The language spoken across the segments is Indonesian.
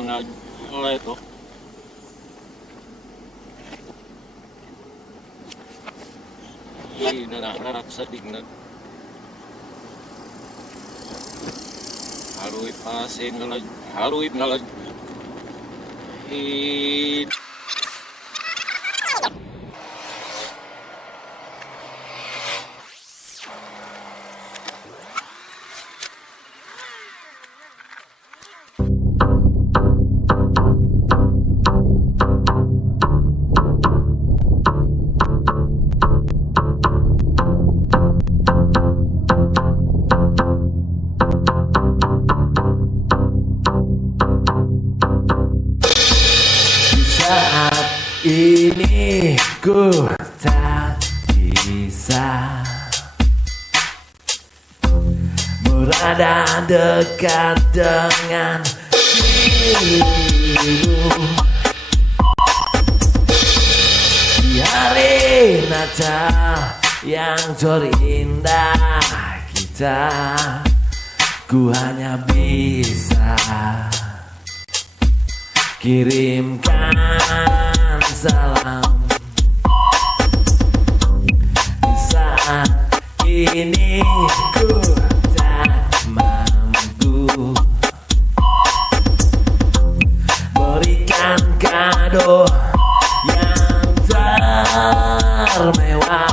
mga ito. Nanak sa tignan. Haruip asin na lag. Haruip na lag. Saat ini ku tak bisa berada dekat dengan dirimu di hari Natal yang terindah kita. Ku hanya bisa kirimkan salam di saat ini ku tak mampu berikan kado yang termewah.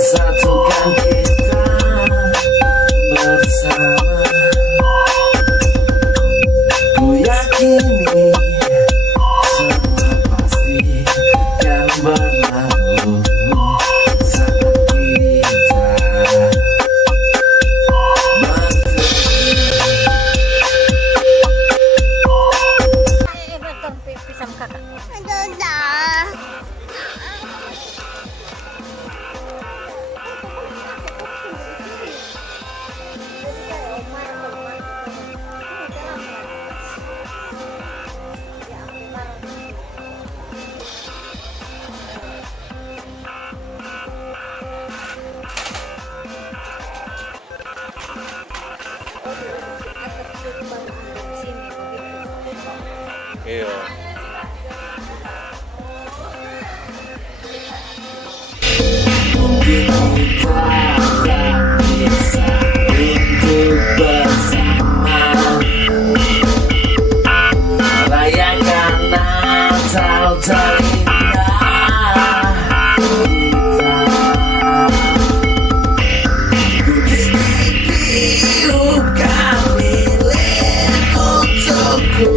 Satukan kita bersama. Ku yakini semua pasti kan berlalu saat kita Pipis sama kakak. Iya. Mungkin kita tak bisa untuk bersama merayakan Natal terindah kita. Ku titip tiupkan lilin untukku.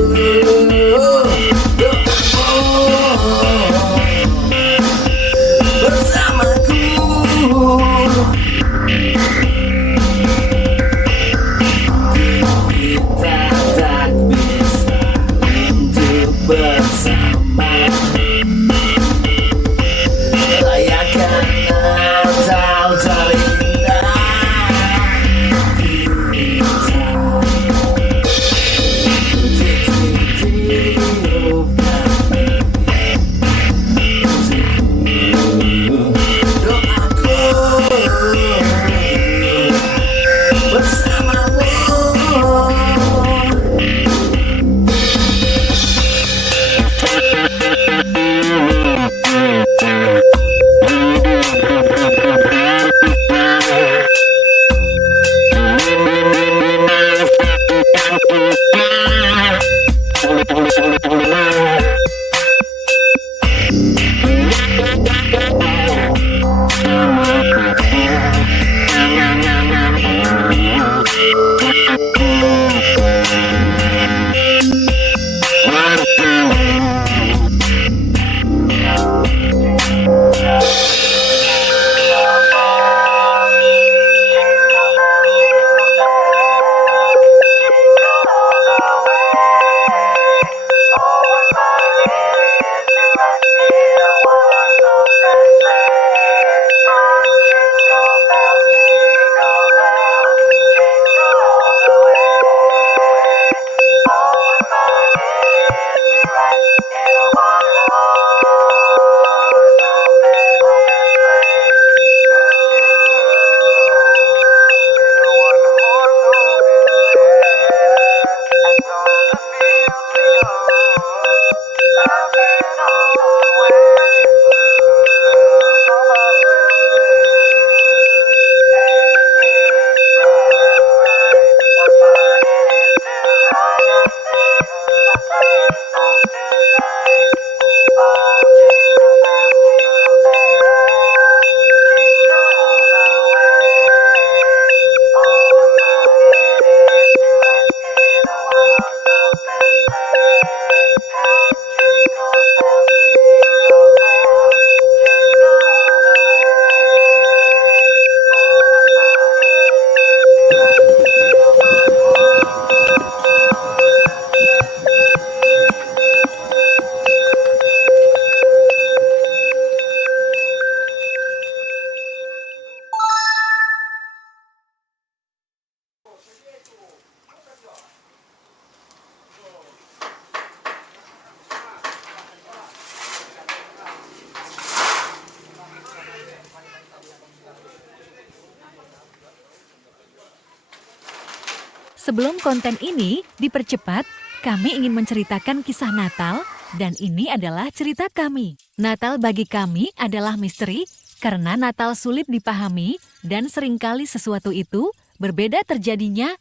Sebelum konten ini dipercepat, kami ingin menceritakan kisah Natal dan ini adalah cerita kami. Natal bagi kami adalah misteri karena Natal sulit dipahami dan seringkali sesuatu itu berbeda terjadinya.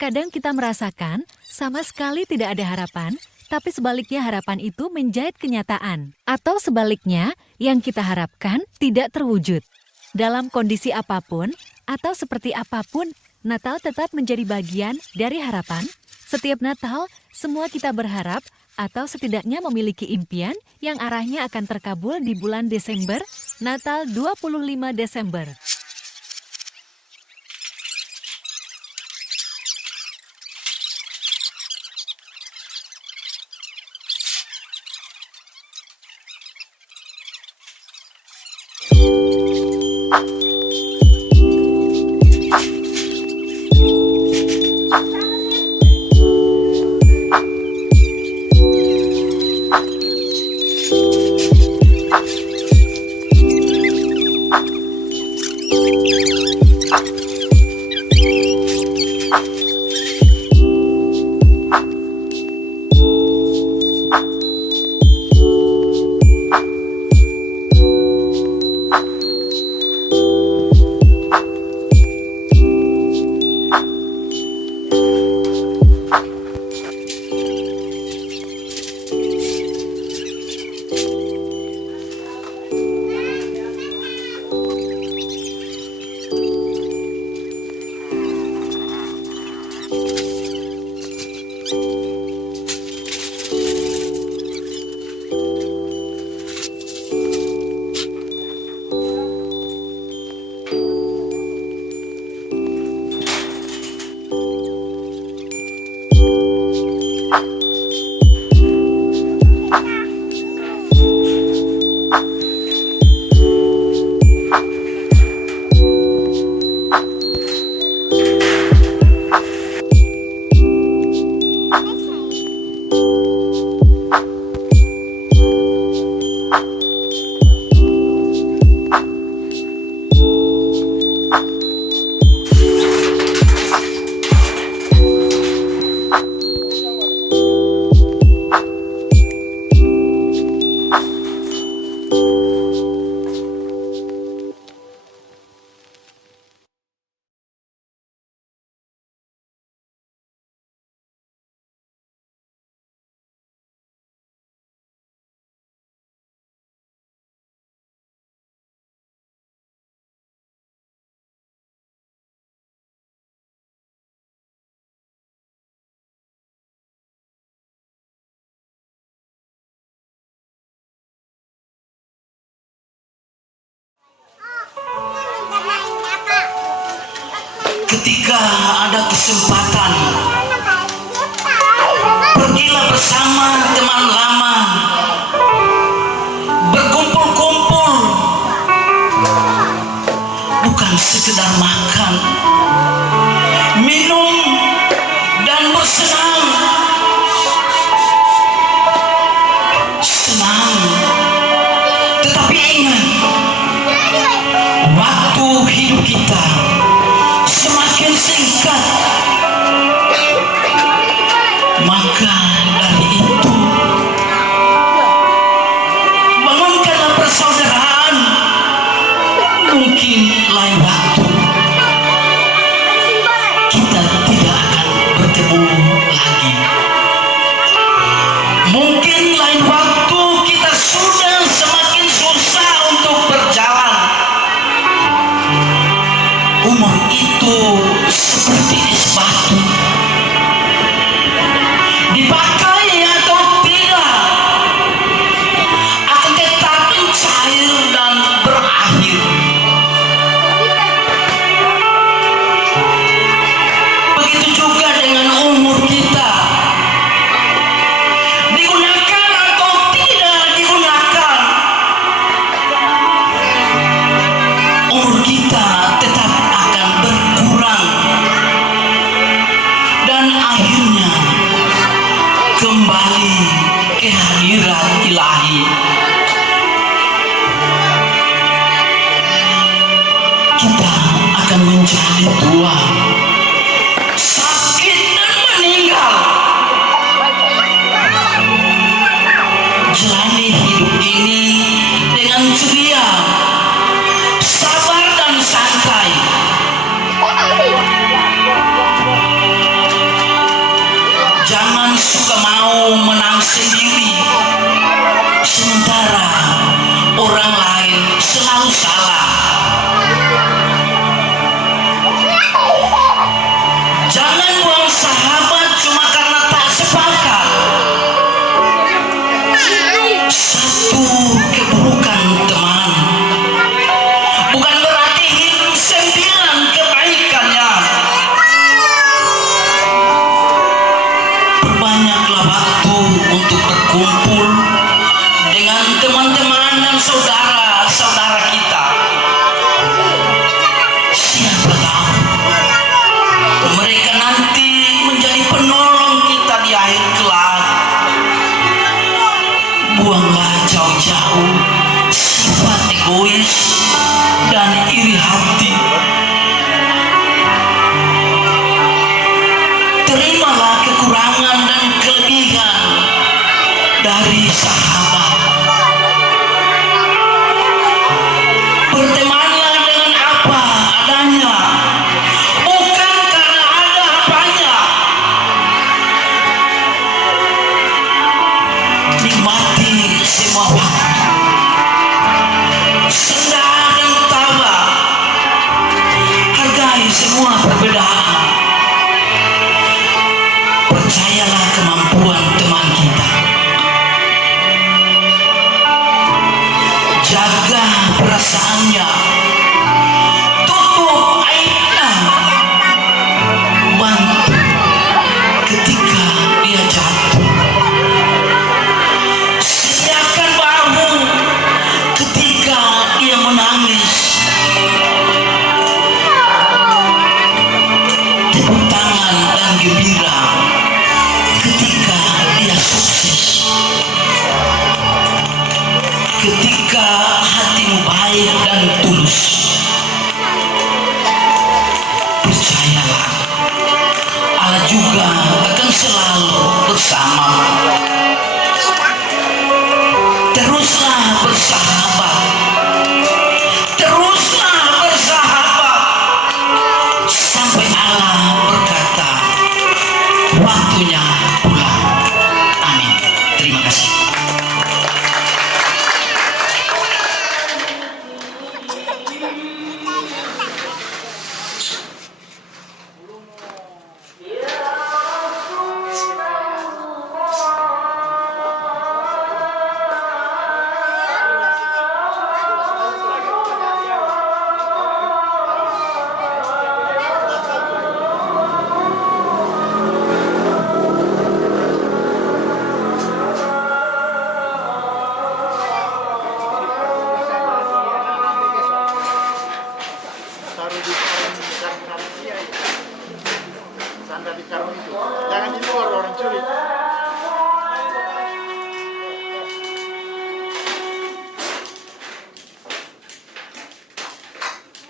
Kadang kita merasakan sama sekali tidak ada harapan, tapi sebaliknya harapan itu menjadi kenyataan. Atau sebaliknya, yang kita harapkan tidak terwujud. Dalam kondisi apapun atau seperti apapun, Natal tetap menjadi bagian dari harapan. Setiap Natal, semua kita berharap atau setidaknya memiliki impian yang arahnya akan terkabul di bulan Desember, Natal 25 Desember. Ketika ada kesempatan, pergilah bersama teman lama, berkumpul-kumpul, bukan sekedar makan, minum, dan bersenang. Senang, tetapi ingat, waktu hidup kita semakin singkat, maka dari itu bangunkanlah persaudaraan. Mungkin lain waktu kita tidak akan bertemu lagi. Mungkin lain waktu kita sudah semakin susah untuk berjalan. Umur itu seperti es batu, dipakai atau tidak akan tetap mencair dan berakhir. Begitu juga dengan umur kita, digunakan atau tidak digunakan, umur kita tetap akan berkurang dan akhirnya kembali ke hadirat ilahi. Kita akan menjadi tua, sakit selalu salah. Jangan buang sahabat cuma karena tak sepakat. Satu keburukan teman bukan berarti hidup 9 kebaikannya. Perbanyaklah waktu untuk berkumpul dengan teman-teman dan saudara-saudara kita. Siapa tahu mereka nanti menjadi penolong kita di akhir kelak. Buanglah jauh-jauh sifat egois dan iri hati. Terimalah kekurangan dan kelebihan dari sahabat. Bertemanlah dengan apa adanya, bukan karena ada apanya. Nikmati semua waktu, senang dan tabah. Hargai semua perbedaan. Percayalah kemampuan teman kita. Jaga perasaannya, tutup aibnya, bantu ketika dia jatuh, sediakan bahu ketika dia menangis, tepuk tangan dan gembira ketika dia sukses. Ketika hatimu baik dan tulus, percayalah Allah juga akan selalu bersamamu. Teruslah bersahabat, teruslah bersahabat sampai Allah berkata waktunya pulang. Amin. Terima kasih. Jangan di luar orang curi.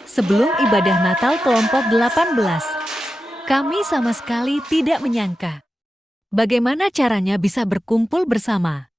Sebelum ibadah Natal kelompok 18, kami sama sekali tidak menyangka bagaimana caranya bisa berkumpul bersama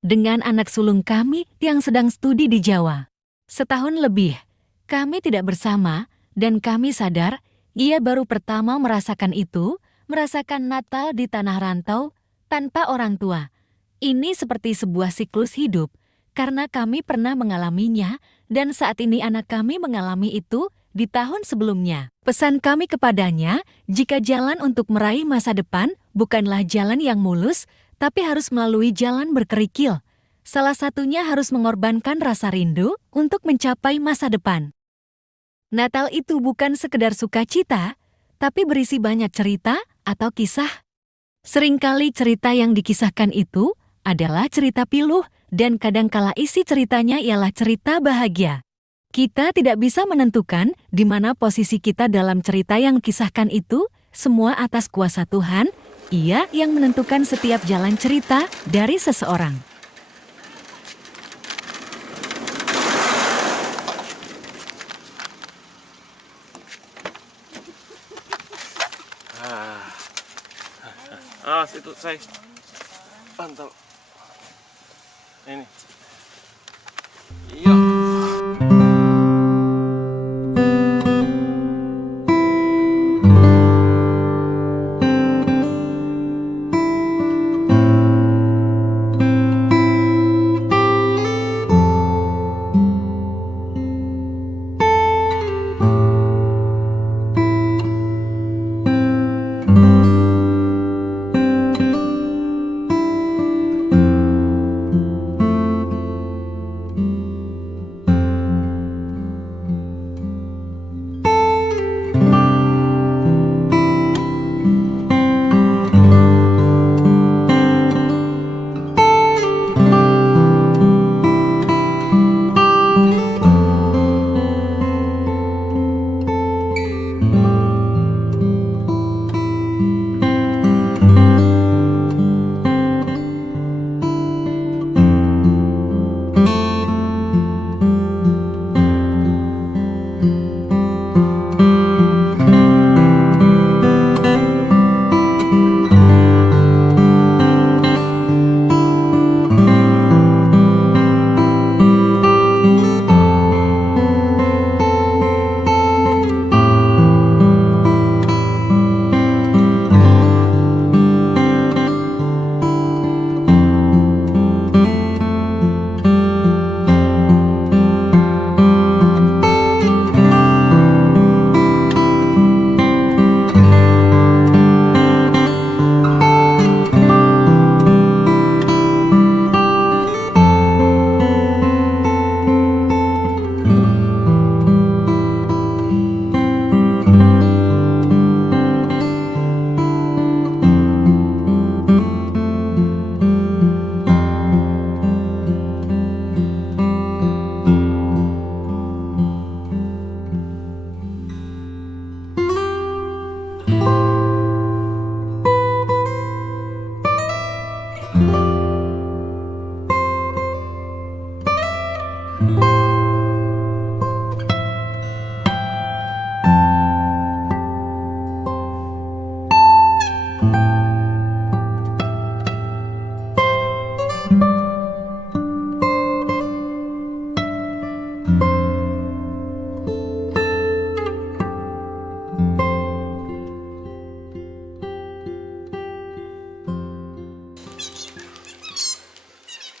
dengan anak sulung kami yang sedang studi di Jawa. Setahun lebih, kami tidak bersama dan kami sadar ia baru pertama merasakan itu, merasakan Natal di tanah rantau tanpa orang tua. Ini seperti sebuah siklus hidup, karena kami pernah mengalaminya dan saat ini anak kami mengalami itu di tahun sebelumnya. Pesan kami kepadanya, jika jalan untuk meraih masa depan bukanlah jalan yang mulus, tapi harus melalui jalan berkerikil. Salah satunya harus mengorbankan rasa rindu untuk mencapai masa depan. Natal itu bukan sekedar sukacita, tapi berisi banyak cerita atau kisah. Seringkali cerita yang dikisahkan itu adalah cerita piluh dan kadangkala isi ceritanya ialah cerita bahagia. Kita tidak bisa menentukan di mana posisi kita dalam cerita yang kisahkan itu, semua atas kuasa Tuhan, Ia yang menentukan setiap jalan cerita dari seseorang. Situ saya pantau ini. Iya.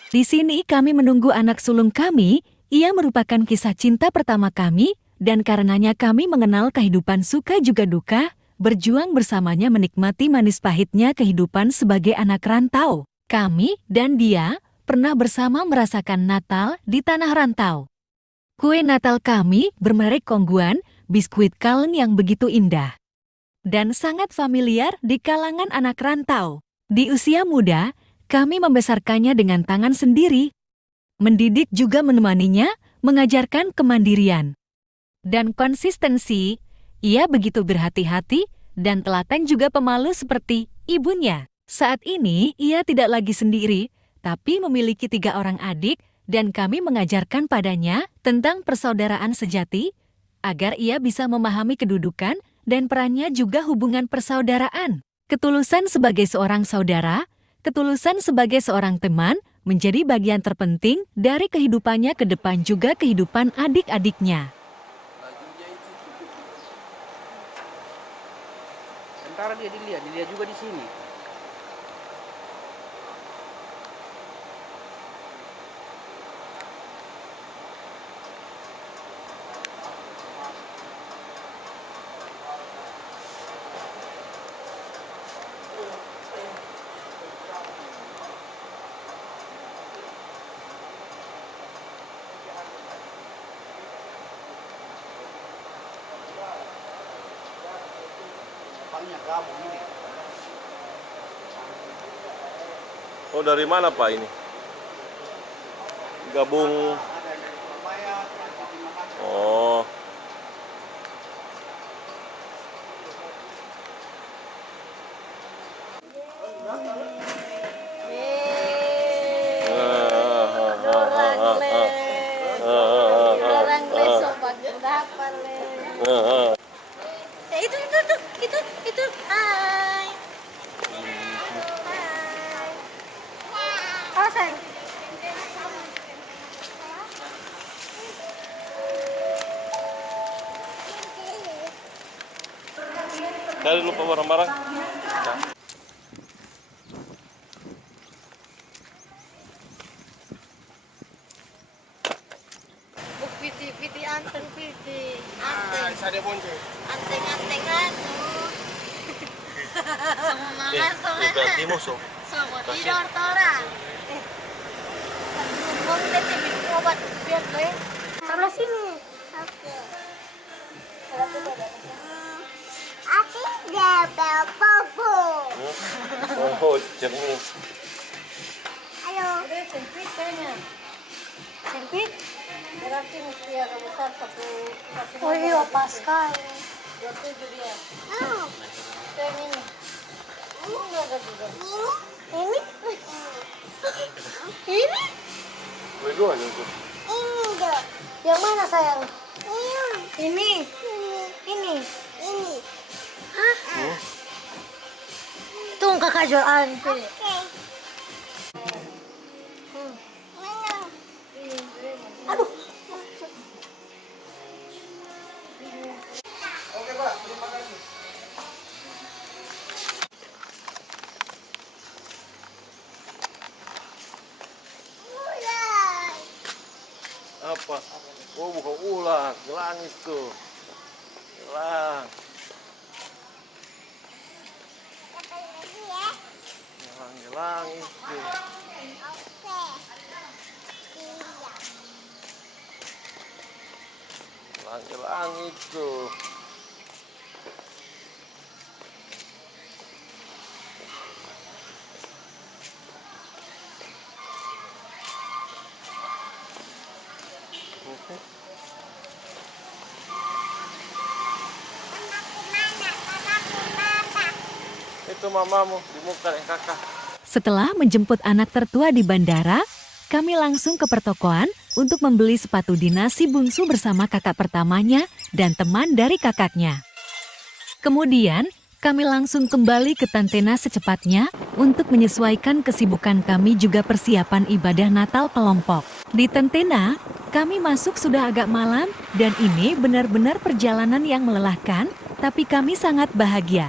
Di sini kami menunggu anak sulung kami. Ia merupakan kisah cinta pertama kami, dan karenanya kami mengenal kehidupan suka juga duka, berjuang bersamanya menikmati manis pahitnya kehidupan sebagai anak rantau. Kami dan dia pernah bersama merasakan Natal di tanah rantau. Kue Natal kami bermerek Kongguan, biskuit kaleng yang begitu indah dan sangat familiar di kalangan anak rantau. Di usia muda, kami membesarkannya dengan tangan sendiri. Mendidik juga menemaninya, mengajarkan kemandirian dan konsistensi. Ia begitu berhati-hati dan telaten juga pemalu seperti ibunya. Saat ini ia tidak lagi sendiri, tapi memiliki 3 orang adik, dan kami mengajarkan padanya tentang persaudaraan sejati, agar ia bisa memahami kedudukan dan perannya juga hubungan persaudaraan. Ketulusan sebagai seorang saudara, ketulusan sebagai seorang teman, menjadi bagian terpenting dari kehidupannya ke depan juga kehidupan adik-adiknya. Sementara dia dilihat juga di sini. Oh, dari mana Pak ini? Gabung. Oh. Itu. Hai. Oh, sayang. Cari lupa barang-barang. Buk piti anteng piti. Anteng. Saya bonce. Anteng-antengan. Sama mangan Berarti musuh. sama tidur tora. Mau tete minum obat biar gue. Sebelah sini. Oke. Aku udah bobo. Oh, jernih. Ayo. Udah sempit kayaknya. Sempit? Berarti mesti agak besar satu. Oh iya pas sekali. 27 dia. Yang ini. Ini enggak ada juga. Ini? Ini? Berdua aja tuh. Ini dong. Yang mana sayang? Ini. Ini. Ini. Hah? Tuh kakak jualan. Oke. Aduh. Oke Pak, terima kasih. Apa? Oh, bukan ular, gelang itu. Gelang. Gelang itu. Gelang itu. Itu mamamu di muka yang kakak. Setelah menjemput anak tertua di bandara, kami langsung ke pertokoan untuk membeli sepatu dinas si bungsu bersama kakak pertamanya dan teman dari kakaknya. Kemudian, kami langsung kembali ke Tantena secepatnya untuk menyesuaikan kesibukan kami juga persiapan ibadah Natal kelompok. Di Tantena, kami masuk sudah agak malam dan ini benar-benar perjalanan yang melelahkan, tapi kami sangat bahagia.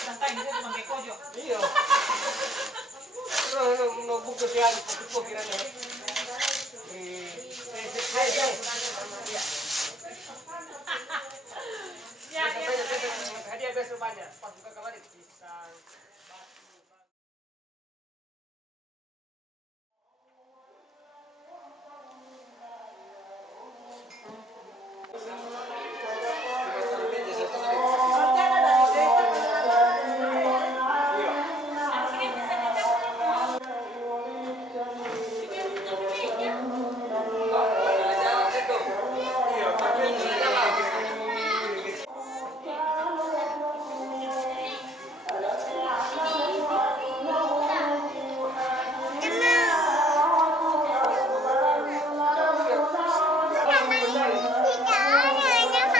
Iya. Terus bungkus yang aku kira nih. Hadiah besok banyak. Pas buka kamar pisang.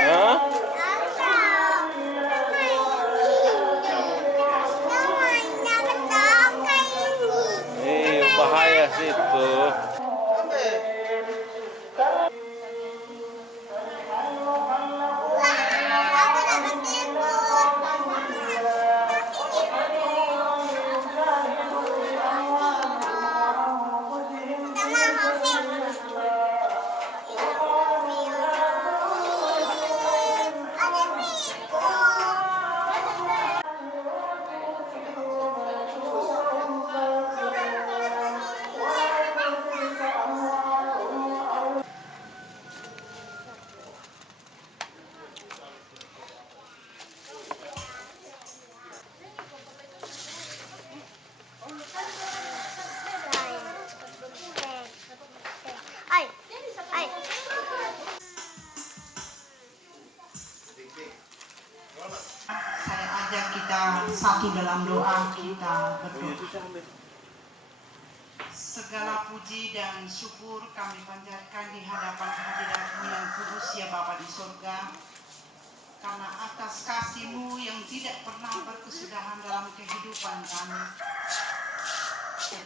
Hah? Bahaya sih itu. Saya ajak kita satu dalam doa kita berdoa. Segala puji dan syukur kami panjatkan di hadapan hadirat-Mu yang kudus ya Bapa di surga, karena atas kasih-Mu yang tidak pernah berkesudahan dalam kehidupan kami.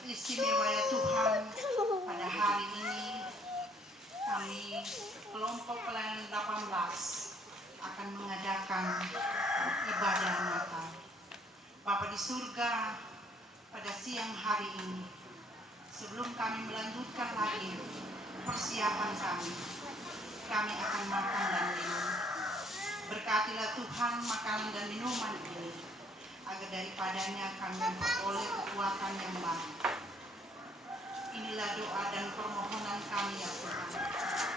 Istimewa ya Tuhan, pada hari ini kami kelompok pelayanan 18 akan mengadakan ibadah Natal. Bapa di surga, pada siang hari ini, sebelum kami melanjutkan lagi persiapan kami akan makan dan minum. Berkatilah Tuhan makanan dan minuman ini, agar daripadanya kami memperoleh kekuatan yang baru. Inilah doa dan permohonan kami ya Tuhan.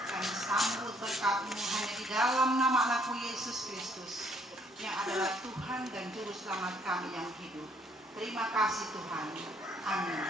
Kami sambut berkat-Mu hanya di dalam nama Anakmu Yesus Kristus, yang adalah Tuhan dan Juru Selamat kami yang hidup. Terima kasih Tuhan. Amin.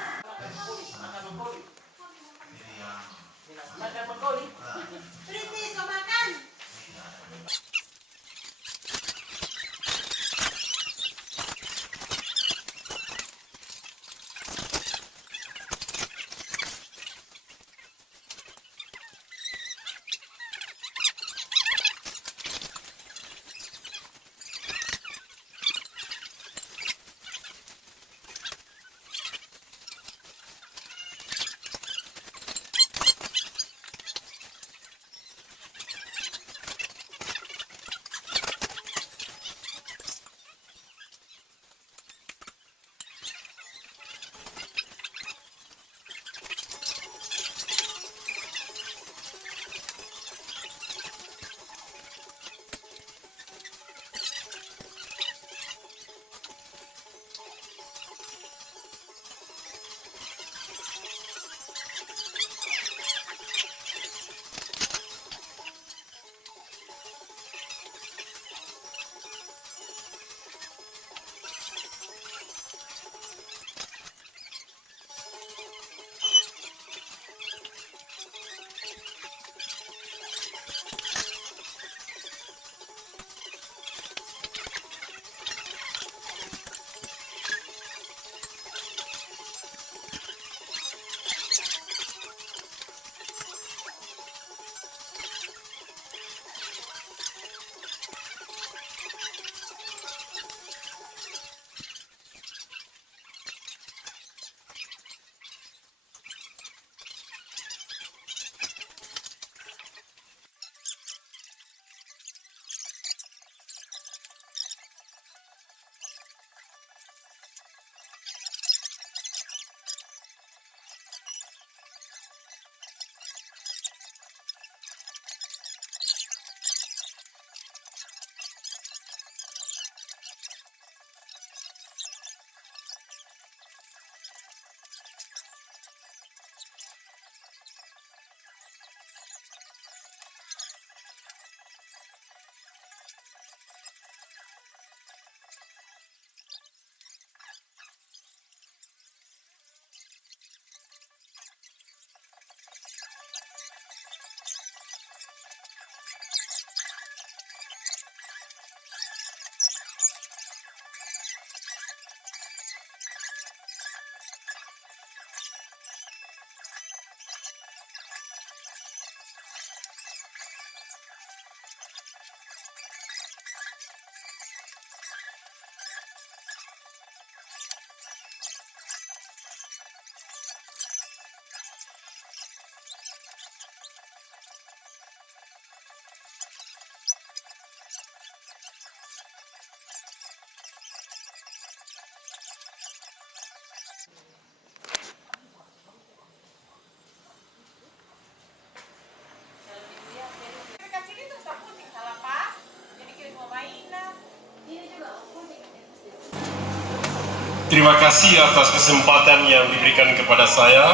Terima kasih atas kesempatan yang diberikan kepada saya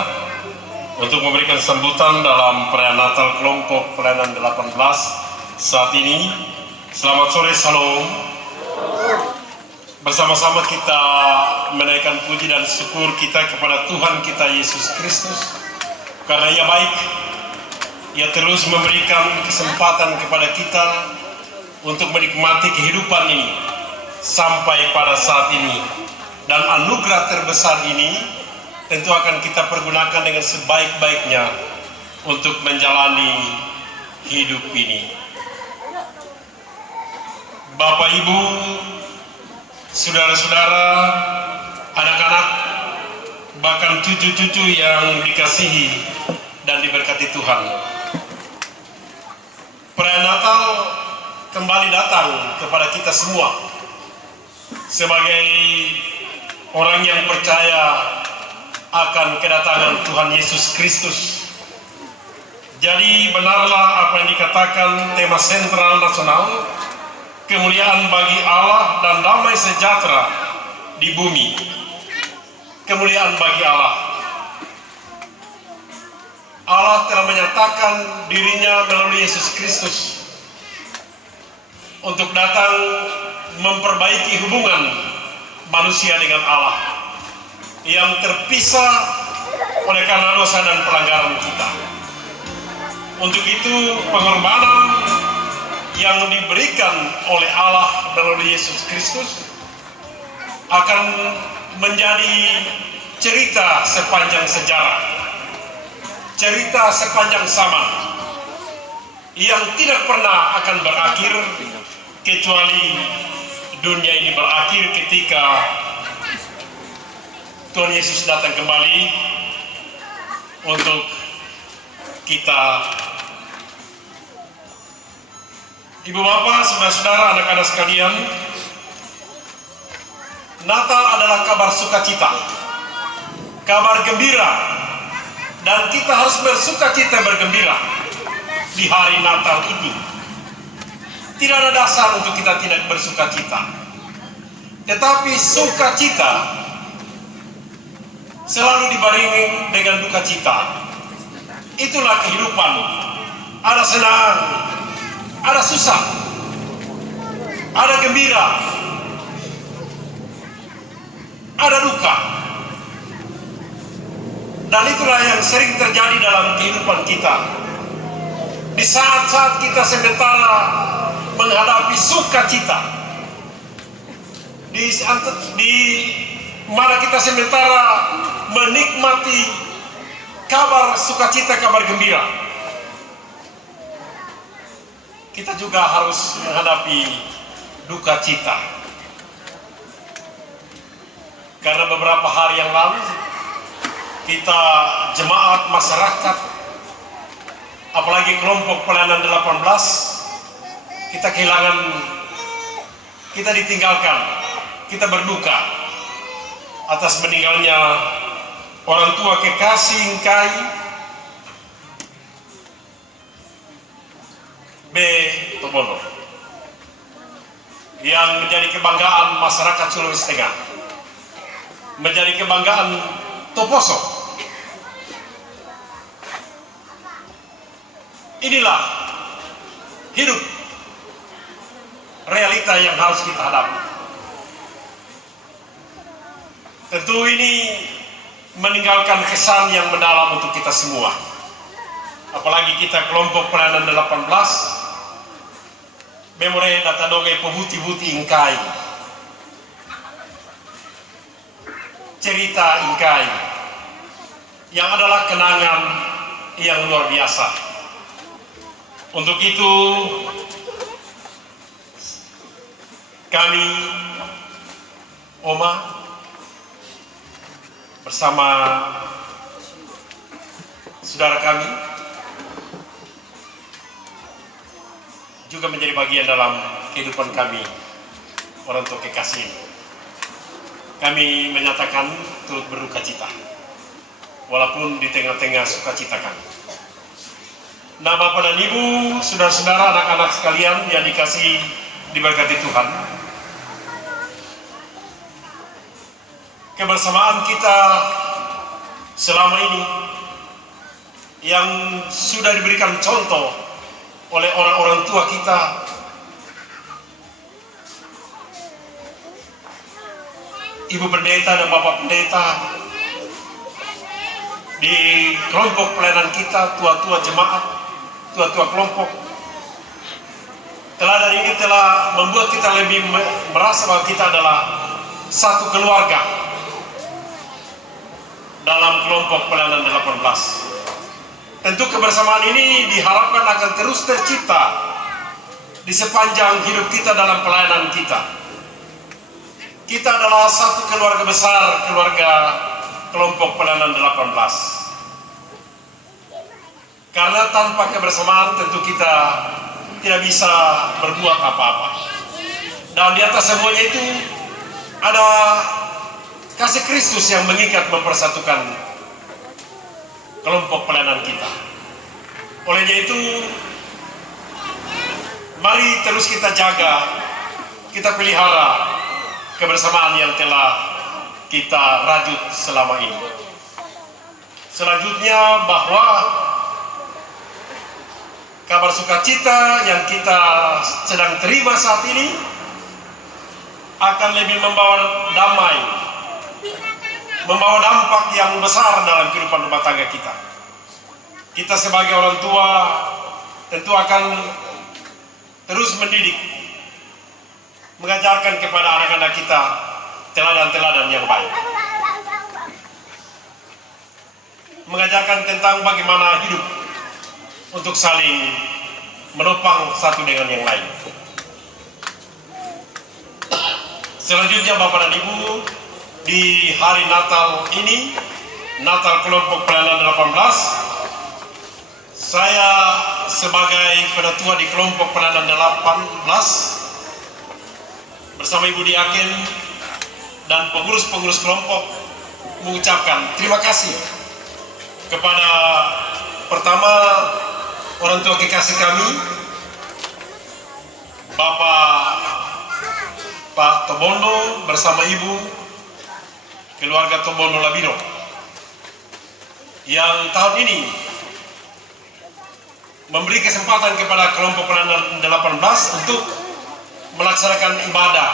untuk memberikan sambutan dalam perayaan Natal kelompok pelayanan 18 saat ini. Selamat sore, salam. Bersama-sama kita menaikkan puji dan syukur kita kepada Tuhan kita Yesus Kristus, karena Ia baik. Ia terus memberikan kesempatan kepada kita untuk menikmati kehidupan ini sampai pada saat ini. Dan anugerah terbesar ini tentu akan kita pergunakan dengan sebaik-baiknya untuk menjalani hidup ini. Bapak, Ibu, saudara-saudara, anak-anak, bahkan cucu-cucu yang dikasihi dan diberkati Tuhan. Perayaan Natal kembali datang kepada kita semua sebagai orang yang percaya akan kedatangan Tuhan Yesus Kristus. Jadi benarlah apa yang dikatakan tema sentral nasional, kemuliaan bagi Allah dan damai sejahtera di bumi. Kemuliaan bagi Allah. Allah telah menyatakan dirinya melalui Yesus Kristus untuk datang memperbaiki hubungan manusia dengan Allah yang terpisah oleh karena dosa dan pelanggaran kita. Untuk itu pengorbanan yang diberikan oleh Allah melalui Yesus Kristus akan menjadi cerita sepanjang sejarah, cerita sepanjang zaman yang tidak pernah akan berakhir kecuali dunia ini berakhir ketika Tuhan Yesus datang kembali untuk kita. Ibu bapak, saudara-saudara, anak-anak sekalian, Natal adalah kabar sukacita, kabar gembira, dan kita harus bersukacita bergembira di hari Natal ini. Tidak ada dasar untuk kita tidak bersukacita. Tetapi sukacita selalu dibarengi dengan duka cita. Itulah kehidupan. Ada senang, ada susah, ada gembira, ada duka. Dan itulah yang sering terjadi dalam kehidupan kita. Di saat-saat kita sementara menghadapi sukacita, di mana kita sementara menikmati kabar sukacita, kabar gembira, kita juga harus menghadapi duka cita. Karena beberapa hari yang lalu kita jemaat masyarakat, apalagi kelompok pelayanan 18, kita kehilangan, kita ditinggalkan, kita berduka atas meninggalnya orang tua kekasih Ngkai B. Tobondo yang menjadi kebanggaan masyarakat Sulawesi Tengah, menjadi kebanggaan Toposo. Inilah hidup realita yang harus kita hadapi. Tentu ini meninggalkan kesan yang mendalam untuk kita semua. Apalagi kita kelompok pelayanan 18, memori data doge pehuti-huti Ngkai. Cerita Ngkai yang adalah kenangan yang luar biasa. Untuk itu kami, Oma, bersama saudara kami juga menjadi bagian dalam kehidupan kami, orang tua kekasih. Kami menyatakan turut berduka cita, walaupun di tengah-tengah sukacita kami. Nah, Bapak dan Ibu, saudara-saudara, anak-anak sekalian yang diberkati Tuhan, kebersamaan kita selama ini yang sudah diberikan contoh oleh orang-orang tua kita, Ibu Pendeta dan Bapak Pendeta, di kelompok pelayanan kita, tua-tua jemaat, tua-tua kelompok. Teladan ini telah membuat kita lebih merasa bahwa kita adalah satu keluarga dalam kelompok pelayanan 18. Tentu kebersamaan ini diharapkan akan terus tercipta di sepanjang hidup kita dalam pelayanan kita. Kita adalah satu keluarga besar, keluarga kelompok pelayanan 18. Karena tanpa kebersamaan tentu kita tidak bisa berbuat apa-apa. Dan di atas semuanya itu ada kasih Kristus yang mengikat, mempersatukan kelompok pelayanan kita. Olehnya itu, mari terus kita jaga, kita pelihara kebersamaan yang telah kita rajut selama ini. Selanjutnya, bahwa kabar sukacita yang kita sedang terima saat ini akan lebih membawa damai, membawa dampak yang besar dalam kehidupan rumah tangga kita. Kita sebagai orang tua tentu akan terus mendidik, mengajarkan kepada anak-anak kita teladan-teladan yang baik, mengajarkan tentang bagaimana hidup untuk saling menopang satu dengan yang lain. Selanjutnya, Bapak dan Ibu, di hari Natal ini, Natal kelompok pelayanan 18, saya sebagai penatua di kelompok pelayanan 18 bersama Ibu Diaken dan pengurus-pengurus kelompok mengucapkan terima kasih kepada pertama orang tua kekasih kami, Pak Tobondo bersama Ibu, keluarga Tobondo Labiro, yang tahun ini memberi kesempatan kepada kelompok pelayanan 18 untuk melaksanakan ibadah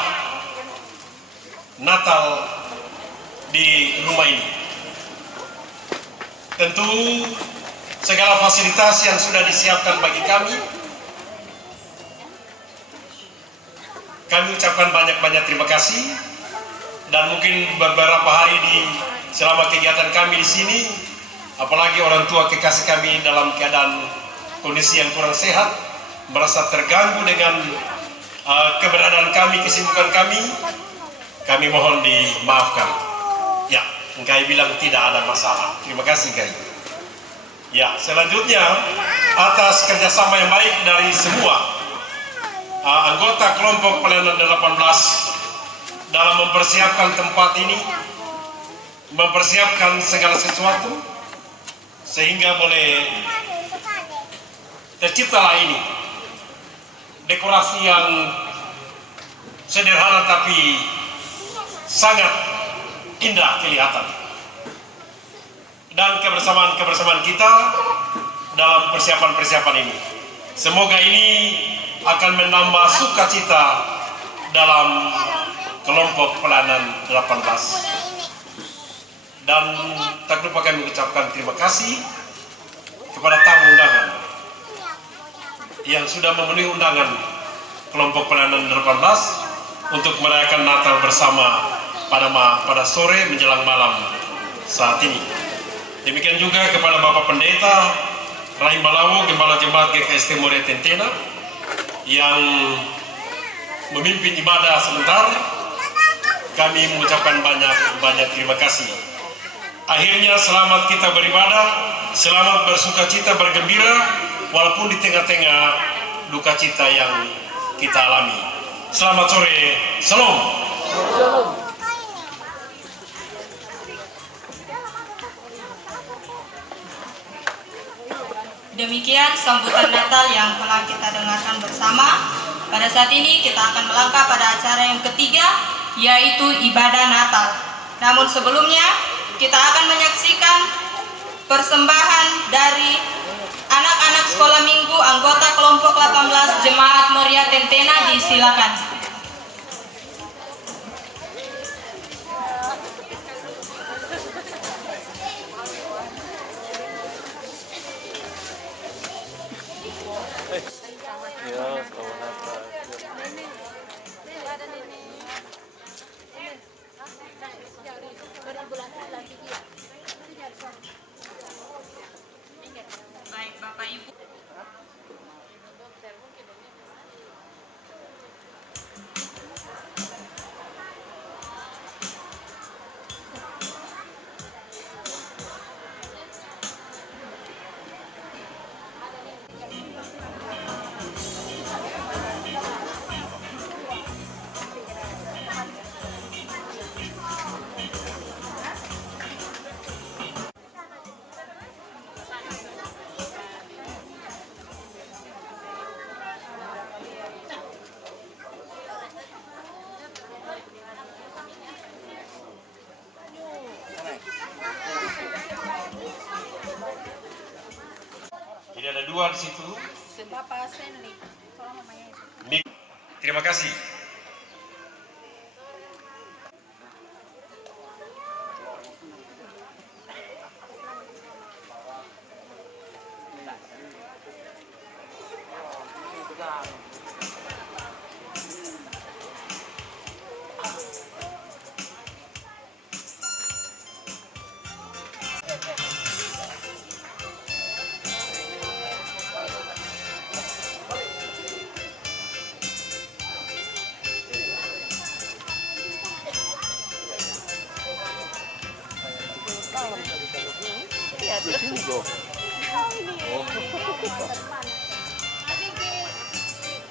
Natal di rumah ini. Tentu segala fasilitas yang sudah disiapkan bagi kami ucapkan banyak-banyak terima kasih. Dan mungkin beberapa hari selama kegiatan kami di sini, apalagi orang tua kekasih kami dalam keadaan kondisi yang kurang sehat, merasa terganggu dengan keberadaan kami, kesibukan kami mohon dimaafkan. Ya, Engkai bilang tidak ada masalah. Terima kasih, Engkai. Ya, selanjutnya atas kerjasama yang baik dari semua anggota kelompok pelayanan 18 dalam mempersiapkan tempat ini, mempersiapkan segala sesuatu sehingga boleh terciptalah ini dekorasi yang sederhana tapi sangat indah kelihatan, dan kebersamaan kita dalam persiapan ini. Semoga ini akan menambah sukacita dalam kelompok pelayanan 18. Dan tak lupa kami mengucapkan terima kasih kepada tamu undangan yang sudah memenuhi undangan kelompok pelayanan 18 untuk merayakan Natal bersama pada sore menjelang malam saat ini. Demikian juga kepada Bapak Pendeta Rahim Balawo, Gembala Jemaat GKS Timore Tentena, yang memimpin ibadah sebentar. Kami mengucapkan banyak terima kasih. Akhirnya selamat kita beribadah, selamat bersuka cita, bergembira, walaupun di tengah-tengah duka cita yang kita alami. Selamat sore, salam. Demikian sambutan Natal yang telah kita dengarkan bersama. Pada saat ini kita akan melangkah pada acara yang ketiga, yaitu ibadah Natal. Namun sebelumnya, kita akan menyaksikan persembahan dari anak-anak sekolah minggu anggota kelompok 18 Jemaat Moria Tentena. Disilakan. Ya, selamat Natal. Baik, Bapak Ibu. Jadi ada dua di situ. Terima kasih.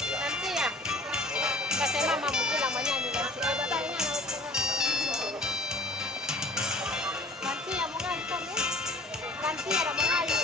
Nanti ya, kasih mama mungkin namanya di Nancy. Nancy ya mau ngantar ya? Nancy ada mau ayu.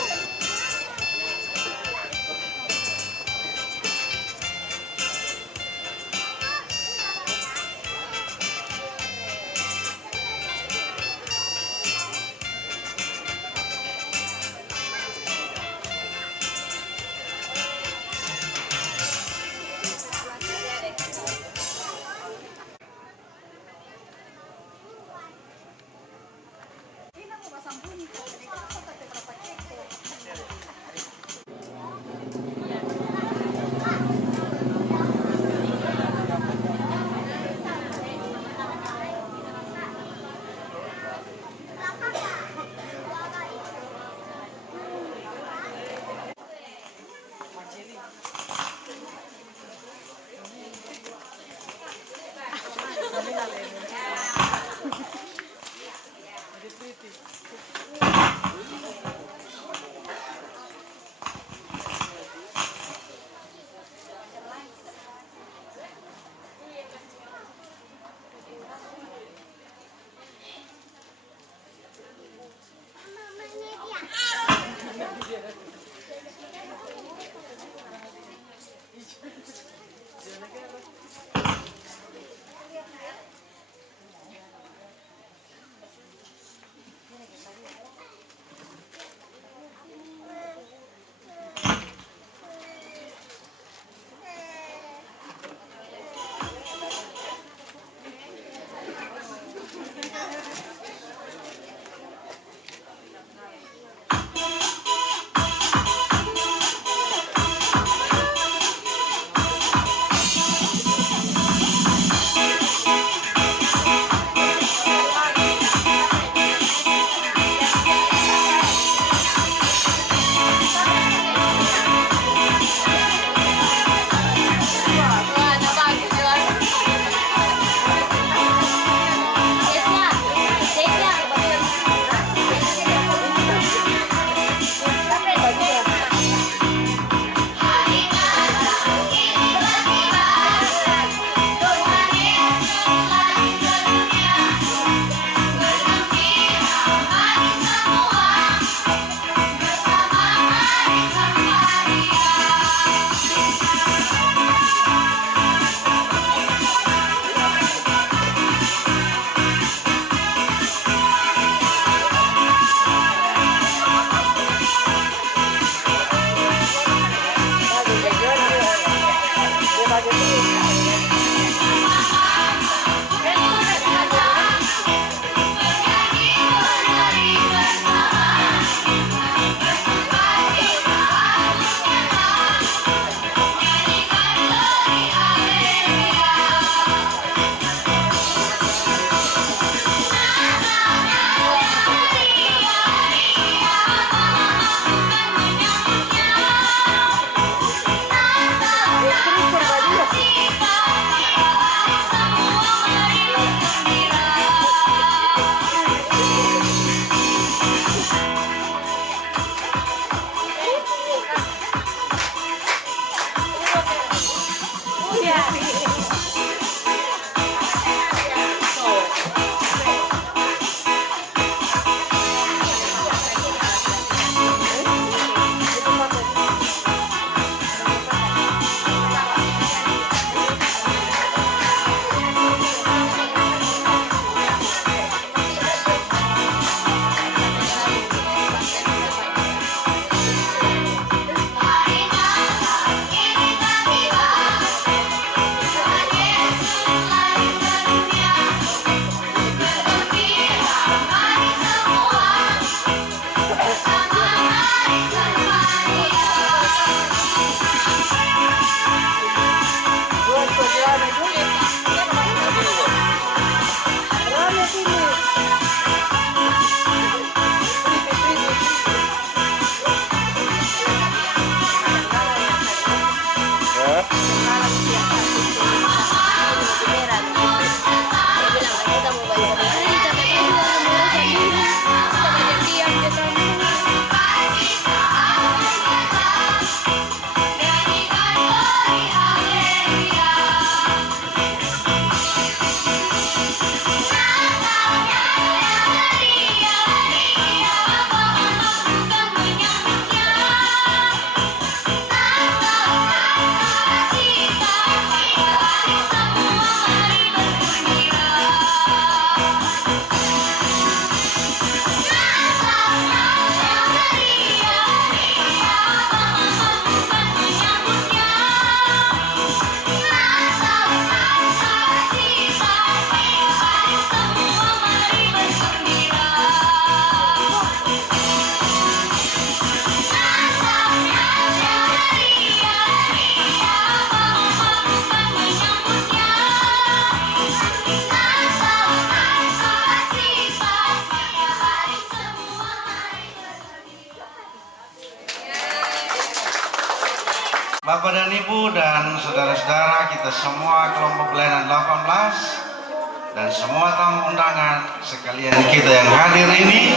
Bapak dan Ibu dan saudara-saudara kita semua kelompok pelayanan 18 dan semua tamu undangan sekalian kita yang hadir ini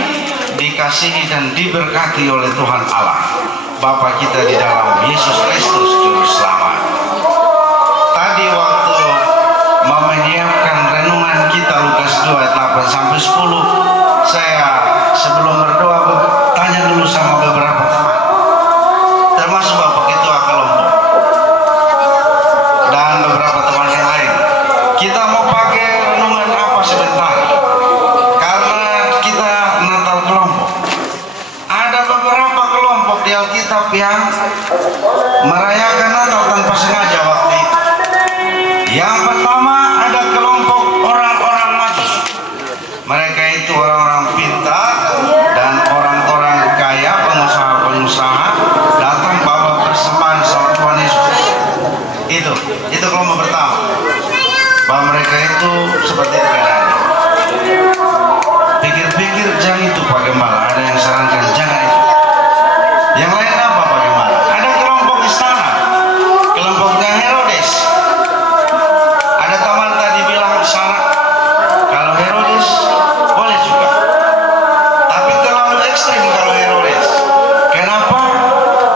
dikasihi dan diberkati oleh Tuhan Allah Bapa kita di dalam Yesus Kristus Juru Selamat. Tadi waktu menyiapkan renungan kita Lukas 2 ayat 8 sampai 10, saya sebelum berdoa tanya dulu sama beberapa teman, termasuk Bapak Ketua Kelompok dan beberapa teman yang lain. Kita mau pakai renungan apa sebentar? Karena kita Natal kelompok. Ada beberapa kelompok di Alkitab yang merayakan Natal tanpa sengaja waktu itu. Yang pertama ada kelompok orang-orang Majus. Mereka itu orang-orang pintar dan orang-orang kaya, pengusaha-pengusaha datang bawa persembahan sama Tuhan Yesus. Itu kelompok pertama. Bahwa mereka itu seperti itu keadaannya. Pikir-pikir jangan itu Pak Gembala. Ada yang sarankan jangan itu. Yang lain apa Pak Gembala? Ada kelompok istana, kelompoknya Herodes. Ada teman tadi bilang di sana kalau Herodes boleh juga, tapi terlalu ekstrim kalau Herodes. Kenapa?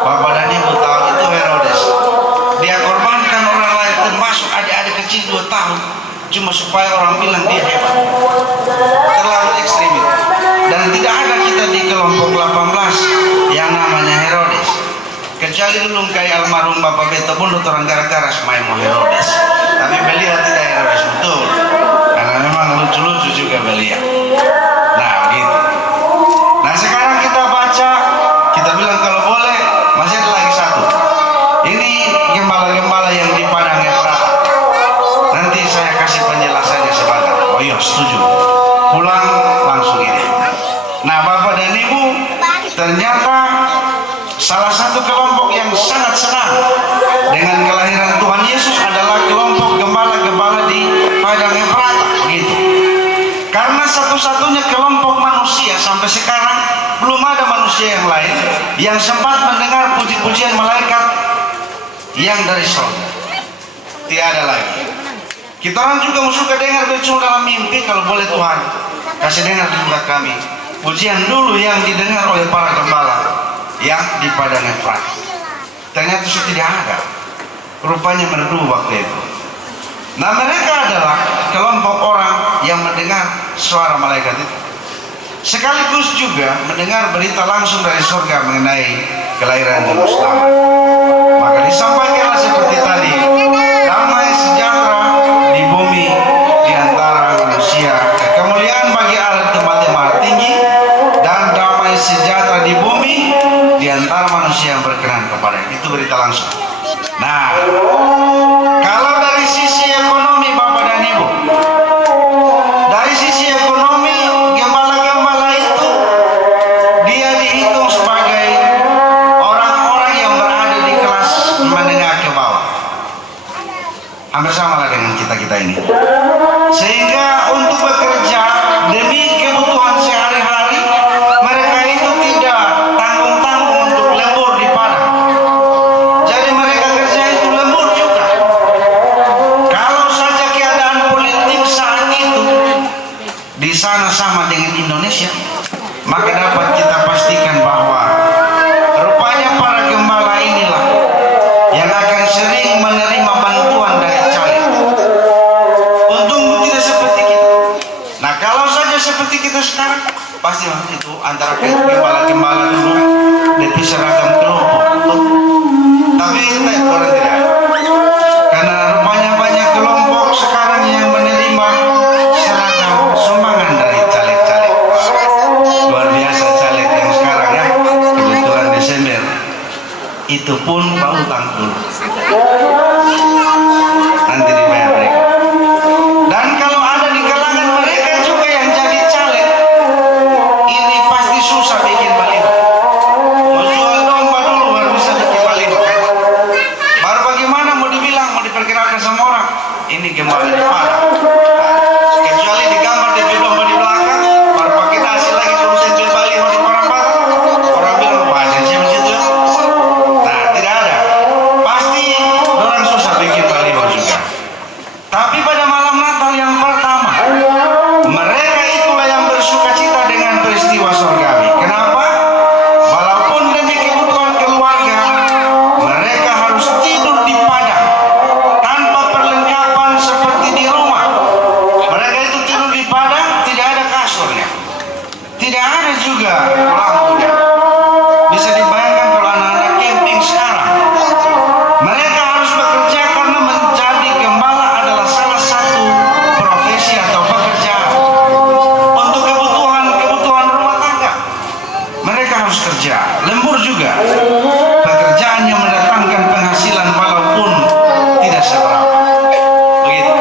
Bapak dan Ibu tahu itu Herodes. Dia korbankan orang lain termasuk adik-adik kecil 2 tahun cuma supaya orang bilang dia hebat. Terlalu ekstrim itu. Dan tidak ada kita di kelompok 18 yang namanya Herodes. Kecuali dulu kayak almarhum Bapak Beto pun orang gara-gara main mau Herodes. Tapi beliau tidak Herodes betul. Karena memang lucu-lucu juga beliau. Nah begitu. Nah sekarang kita baca, kita bilang kalau boleh masih ada lagi satu. Ini gembala-gembala yang di Padang Efrat. Nanti saya kasih penjelasannya sebentar. Oh iya setuju. Pulang langsung ini. Nah Bapak dan Ibu, ternyata salah satu kelompok yang sangat senang dengan kelahiran Tuhan Yesus adalah kelompok gembala-gembala di Padang Efrat. Begitu. Karena satu-satunya kelompok manusia sampai sekarang belum ada manusia yang lain yang sempat mendengar puji-pujian malaikat yang dari surga. Tiada lagi. Kita orang juga suka dengar bercuma dalam mimpi. Kalau boleh Tuhan kasih dengar juga kami pujian dulu yang didengar oleh para gembala yang di Padang Efrat. Ternyata sudah tidak ada. Rupanya meredup waktu itu. Nah mereka adalah kelompok orang yang mendengar suara malaikat itu, sekaligus juga mendengar berita langsung dari surga mengenai kelahiran Juru Selamat. Maka disampaikanlah seperti tadi, damai sejahtera di bumi di antara manusia, kemuliaan bagi Allah di tempat yang maha tinggi, dan damai sejahtera di bumi di antara manusia yang berkenan kepada-Nya. Itu berita langsung. Nah, kalau dari sisi ekonomi Bapak dan Ibu, dari sisi ekonomi gembala-gembala itu dia dihitung sebagai orang-orang yang berada di kelas menengah ke bawah. sana sama dengan Indonesia, maka dapat kita pastikan bahwa rupanya para gembala inilah yang akan sering menerima bantuan dari caleg. Untung tidak seperti kita. Nah, kalau saja seperti kita sekarang, pasti itu antara gembala-gembala dulu lebih seragam kelompok. Tapi kita orang tidak. Karena rupanya banyak kelompok sekarang yang menerima seragam sumbangan dari caleg-caleg. Luar biasa caleg yang sekarang ya. Kebetulan Desember itu pun mau utang dulu. Nanti dibayar mereka. Dan kalau ada di kalangan mereka juga yang jadi caleg, ini pasti susah bikin baliho. Mau jual domba dulu baru bisa bikin baliho. Baru bagaimana mau dibilang, mau diperkenalkan sama orang, ini gembala di Padang. Kecuali digambar di domba di belakang, baru pakai nasi lagi terus tempel baliho di orang Padang. Orang bilang bahasa siapa situ ya? Nah, tidak ada. Pasti orang susah bikin baliho juga. Tapi pada malam Natal yang pertama, mereka itulah yang bersuka cita dengan peristiwa surgawi. Kenapa? Walaupun demi kebutuhan keluarga, mereka harus tidur di padang tanpa perlengkapan seperti di rumah. Mereka itu tidur di padang, tidak ada kasurnya, tidak ada juga lampunya. Bisa dibayangkan kalau anak-anak camping sekarang. Mereka harus bekerja karena menjadi gembala adalah salah satu profesi atau pekerjaan untuk kebutuhan rumah tangga. Mereka harus kerja, lembur juga. Pekerjaan yang mendatangkan penghasilan walaupun tidak seberapa. Begitu.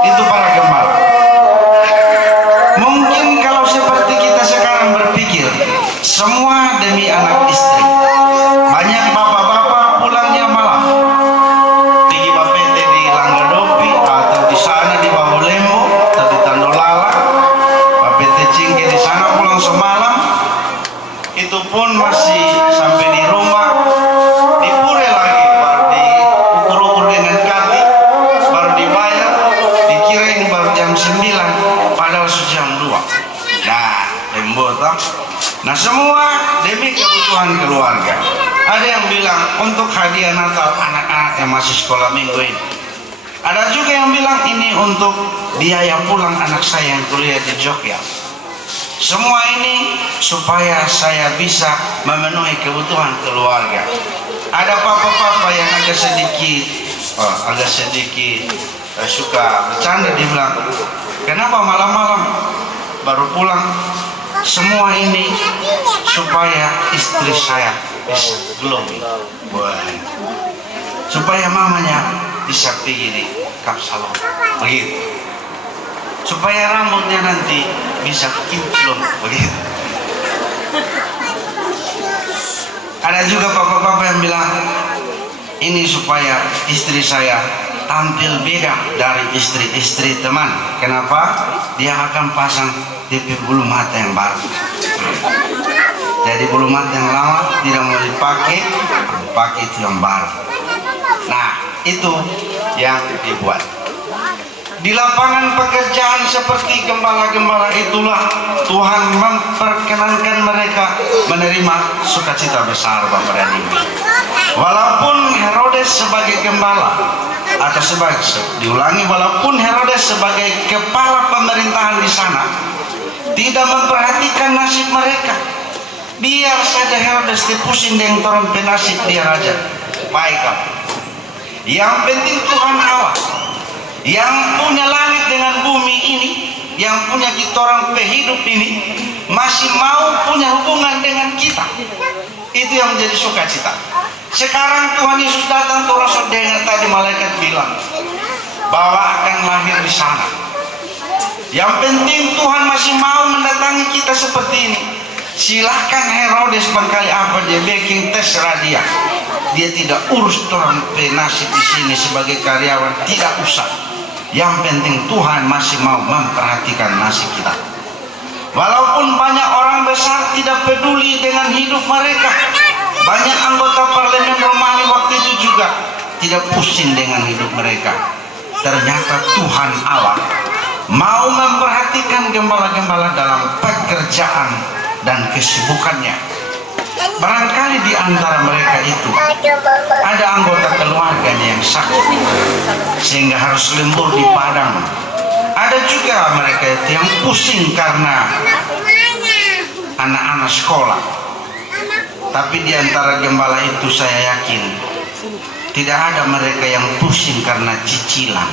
Itu para gembala. Mungkin kalau seperti kita sekarang berpikir, semua demi anak istri. Banyak bapak-bapak pulangnya malam. Tinggi bapete di Langgadopi atau di sana di Bahulembo atau di Tandolala. Bapete Cingke di sana pulang semalam. Itu pun masih sampai di rumah dipure lagi, baru diukur-ukur dengan kaki, baru dibayar, dikira ini baru jam 9, padahal sudah jam 2. Nah, lembut toh. Nah, semua demi kebutuhan keluarga. Ada yang bilang untuk hadiah Natal anak-anak yang masih sekolah minggu ini. Ada juga yang bilang ini untuk biaya pulang anak saya yang kuliah di Jogja. Semua ini supaya saya bisa memenuhi kebutuhan keluarga. Ada papa-papa yang agak sedikit suka bercanda, dibilang, kenapa malam-malam baru pulang? Semua ini supaya istri saya bisa glowing, supaya mamanya bisa pergi di kapsalon, begitu. Supaya rambutnya nanti bisa kinclong, begitu. Ada juga papa-papa yang bilang, ini supaya istri saya tampil beda dari istri-istri teman. Kenapa? Dia akan pasang DP bulu mata yang baru. Jadi bulu mata yang lama tidak mau dipakai, pakai itu yang baru. Nah, itu yang dibuat. Di lapangan pekerjaan seperti gembala-gembala itulah Tuhan memperkenankan mereka menerima sukacita besar Bapak dan Ibu. Walaupun Herodes sebagai gembala atau walaupun Herodes sebagai kepala pemerintahan di sana tidak memperhatikan nasib mereka. Biar saja Herodes pusing dengan orang penasib dia raja. Baik apa? Yang penting Tuhan Allah yang punya langit dengan bumi ini, yang punya kita orang pehidup ini, masih mau punya hubungan dengan kita. Itu yang menjadi sukacita. Sekarang Tuhan Yesus datang, Tuhan dengar tadi malaikat bilang bahwa akan lahir di sana. Yang penting Tuhan masih mau mendatangi kita seperti ini. Silahkan Herodes bangkali apa dia bikin, terserah dia. Dia tidak urus orang penasib di sini sebagai karyawan, tidak usah. Yang penting Tuhan masih mau memperhatikan nasib kita. Walaupun banyak orang besar tidak peduli dengan hidup mereka, banyak anggota parlemen Romawi waktu itu juga tidak pusing dengan hidup mereka. Ternyata Tuhan Allah mau memperhatikan gembala-gembala dalam pekerjaan dan kesibukannya. Barangkali di antara mereka itu ada anggota keluarganya yang sakit sehingga harus lembur di padang. Ada juga mereka itu yang pusing karena anak-anak sekolah. Tapi di antara gembala itu saya yakin tidak ada mereka yang pusing karena cicilan.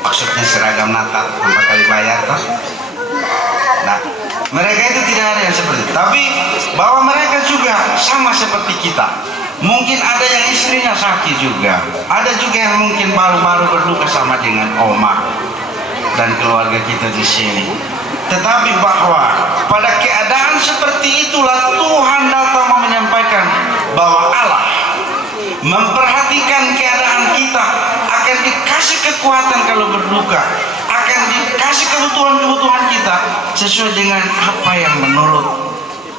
Maksudnya seragam Natal tanpa kali bayar toh? Nah, mereka itu tidak ada yang seperti itu. Tapi bahwa mereka juga sama seperti kita. Mungkin ada yang istrinya sakit juga. Ada juga yang mungkin baru-baru berduka sama dengan oma dan keluarga kita di sini. Tetapi bahwa pada keadaan seperti itulah Tuhan datang menyampaikan bahwa Allah memperhatikan keadaan kita, akan dikasih kekuatan kalau berduka, akan dikasih kebutuhan-kebutuhan kita sesuai dengan apa yang menurut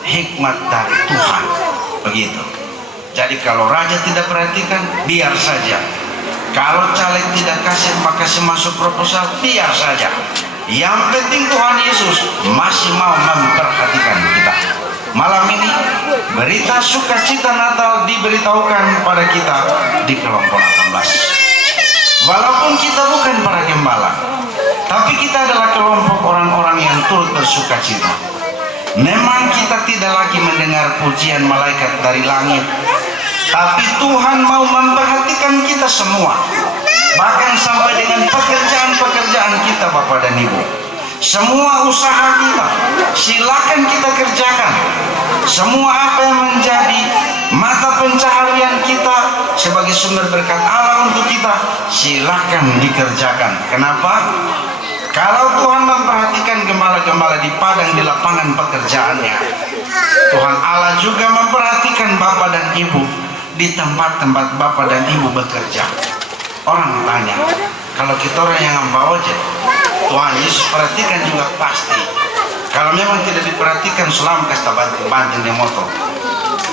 hikmat dari Tuhan. Begitu. Jadi kalau raja tidak perhatikan, biar saja. Kalau caleg tidak kasih, maka masuk proposal, biar saja. Yang penting Tuhan Yesus masih mau memperhatikan kita. Malam ini berita sukacita Natal diberitahukan pada kita di kelompok 18. Walaupun kita bukan para gembala, tapi kita adalah kelompok orang-orang yang turut bersukacita. Memang kita tidak lagi mendengar pujian malaikat dari langit, tapi Tuhan mau memperhatikan kita semua. Bahkan sampai dengan pekerjaan-pekerjaan kita Bapak dan Ibu. Semua usaha kita silakan kita kerjakan. Semua apa yang menjadi mata pencaharian kita sebagai sumber berkat Allah untuk kita, silakan dikerjakan. Kenapa? Kalau Tuhan memperhatikan gembala-gembala di padang di lapangan pekerjaannya, Tuhan Allah juga memperhatikan Bapak dan Ibu di tempat-tempat Bapak dan Ibu bekerja. Orang tanya, kalau kita orang yang membawa aja, Tuhan Yesus perhatikan juga pasti. Kalau memang tidak diperhatikan, selama kita banting di motor.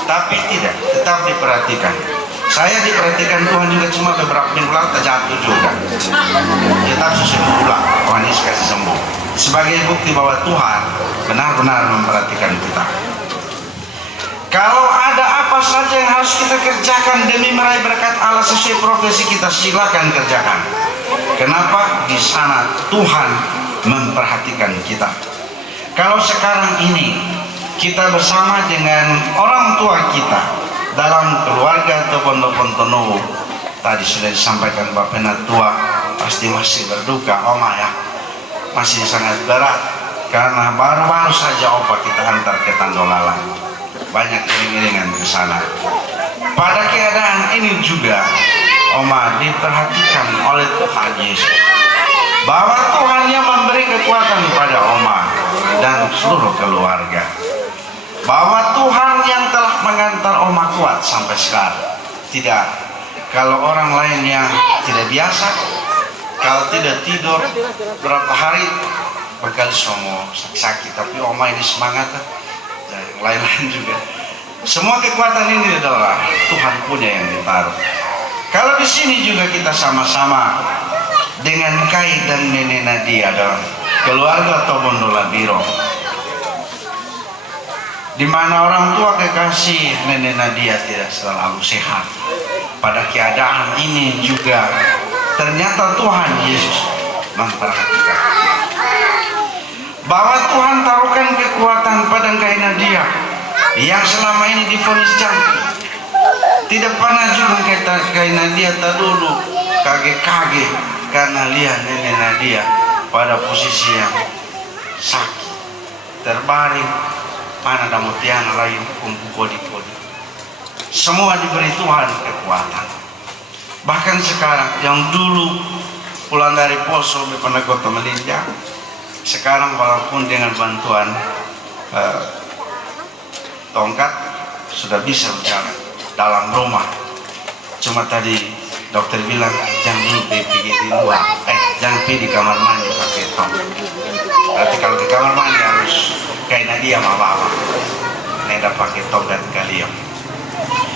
Tapi tidak, tetap diperhatikan. Saya diperhatikan Tuhan juga cuma beberapa minggu lalu terjatuh juga. Tetap sembuh pulang, Tuhan Yesus kasih sembuh. Sebagai bukti bahwa Tuhan benar-benar memperhatikan kita. Kalau ada apa saja yang harus kita kerjakan demi meraih berkat Allah sesuai profesi kita, silakan kerjakan. Kenapa? Di sana Tuhan memperhatikan kita. Kalau sekarang ini kita bersama dengan orang tua kita dalam keluarga atau pondok-pondok, tadi sudah disampaikan Bapak tua pasti masih berduka, Oma ya, masih sangat berat karena baru-baru saja Opa kita antar ke Tandolala. Banyak iring-iringan ke sana. Pada keadaan ini juga Oma diperhatikan oleh Tuhan Yesus, bahwa Tuhan yang memberi kekuatan pada Oma dan seluruh keluarga, bahwa Tuhan yang telah mengantar Oma kuat sampai sekarang. Tidak, kalau orang lain yang tidak biasa, kalau tidak tidur berapa hari berkali semua sakit, tapi Oma ini semangat. Yang lain-lain juga, semua kekuatan ini adalah Tuhan punya yang ditaruh. Kalau di sini juga kita sama-sama dengan Kai dan Nenek Nadia adalah keluarga Topondola Biro, di mana orang tua kekasih Nenek Nadia tidak selalu sehat. Pada keadaan ini juga ternyata Tuhan Yesus memperhatikan, bahwa Tuhan taruhkan kekuatan pada Kai Nadia yang selama ini divonis jantung. Tidak pernah juga Kai Nadia dulu kaget-kaget karena lihat Nenek Nadia pada posisi yang sakit, terbaring, mana ada mutiara lain kumpul kodi-kodi. Semua diberi Tuhan kekuatan. Bahkan sekarang yang dulu pulang dari Poso di Kota Melinjang, sekarang walaupun dengan bantuan tongkat sudah bisa berjalan dalam rumah. Cuma tadi dokter bilang jangan dulu pergi di luar, jangan pergi di kamar mandi pakai tong. Berarti kalau di kamar mandi harus kayak Nadia bawa, neda pakai tongkat kalian.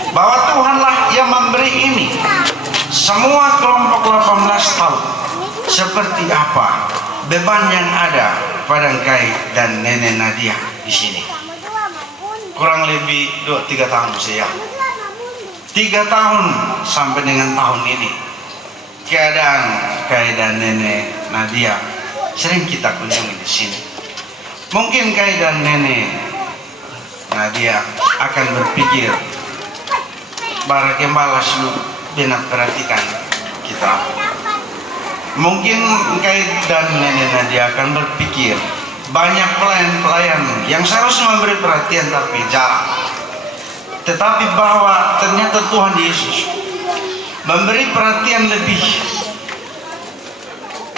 Bahwa Tuhanlah yang memberi ini. Semua kelompok 18 tahun seperti apa beban yang ada pada Kai dan Nenek Nadia di sini. Kurang lebih 2-3 tahun saya. 3 tahun sampai dengan tahun ini. Keadaan Kai dan Nenek Nadia sering kita kunjungi di sini. Mungkin Kai dan Nenek Nadia akan berpikir, para gembala sudah benar perhatikan kita. Mungkin Kai dan Nenek Nadia akan berpikir, banyak pelayan-pelayan yang seharusnya memberi perhatian tapi jarang. Tetapi bahwa ternyata Tuhan Yesus memberi perhatian lebih.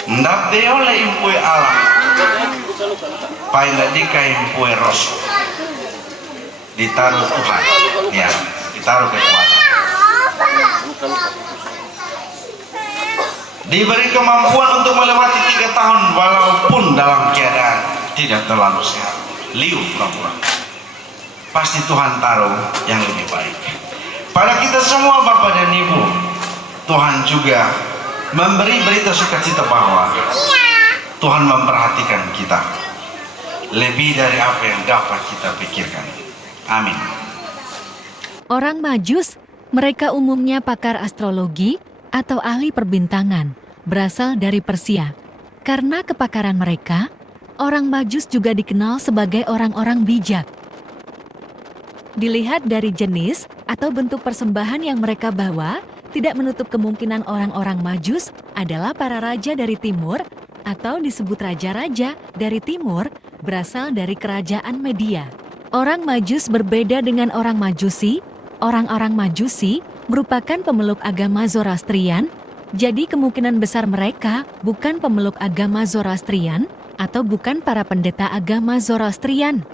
Ndape oleh impue Allah, paina dikai impue rosso, ditaruh Tuhan, ya, ditaruh kekuatan. Diberi kemampuan untuk melewati 3 tahun walaupun dalam keadaan tidak terlalu sehat, liu pura-pura. Pasti Tuhan taruh yang lebih baik. Pada kita semua Bapak dan Ibu, Tuhan juga memberi berita sukacita bahwa Tuhan memperhatikan kita lebih dari apa yang dapat kita pikirkan. Amin. Orang Majus, mereka umumnya pakar astrologi atau ahli perbintangan, berasal dari Persia. Karena kepakaran mereka, orang Majus juga dikenal sebagai orang-orang bijak. Dilihat dari jenis atau bentuk persembahan yang mereka bawa, tidak menutup kemungkinan orang-orang Majus adalah para raja dari timur atau disebut raja-raja dari timur berasal dari kerajaan Media. Orang Majus berbeda dengan orang Majusi. Orang-orang Majusi merupakan pemeluk agama Zoroastrian, jadi kemungkinan besar mereka bukan pemeluk agama Zoroastrian atau bukan para pendeta agama Zoroastrian.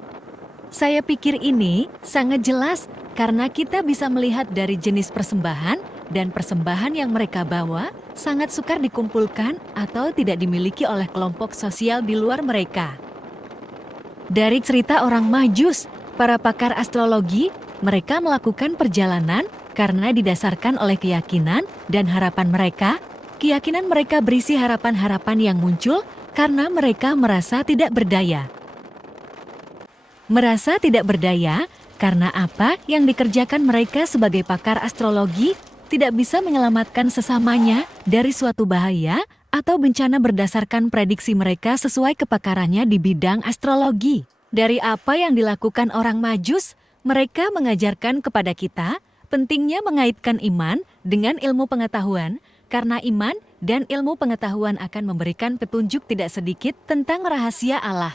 Saya pikir ini sangat jelas karena kita bisa melihat dari jenis persembahan dan persembahan yang mereka bawa sangat sukar dikumpulkan atau tidak dimiliki oleh kelompok sosial di luar mereka. Dari cerita orang Majus, para pakar astrologi, mereka melakukan perjalanan karena didasarkan oleh keyakinan dan harapan mereka. Keyakinan mereka berisi harapan-harapan yang muncul karena mereka merasa tidak berdaya. Merasa tidak berdaya karena apa yang dikerjakan mereka sebagai pakar astrologi tidak bisa menyelamatkan sesamanya dari suatu bahaya atau bencana berdasarkan prediksi mereka sesuai kepakarannya di bidang astrologi. Dari apa yang dilakukan orang Majus, mereka mengajarkan kepada kita pentingnya mengaitkan iman dengan ilmu pengetahuan, karena iman dan ilmu pengetahuan akan memberikan petunjuk tidak sedikit tentang rahasia Allah.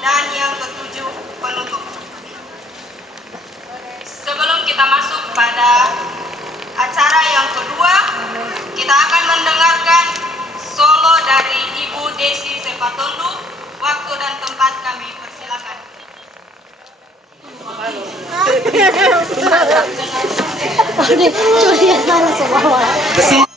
dan yang ketujuh penutup. Sebelum kita masuk pada acara yang kedua, kita akan mendengarkan solo dari Ibu Desi Sepatondu. Waktu dan tempat kami persilakan. Curi sana semua.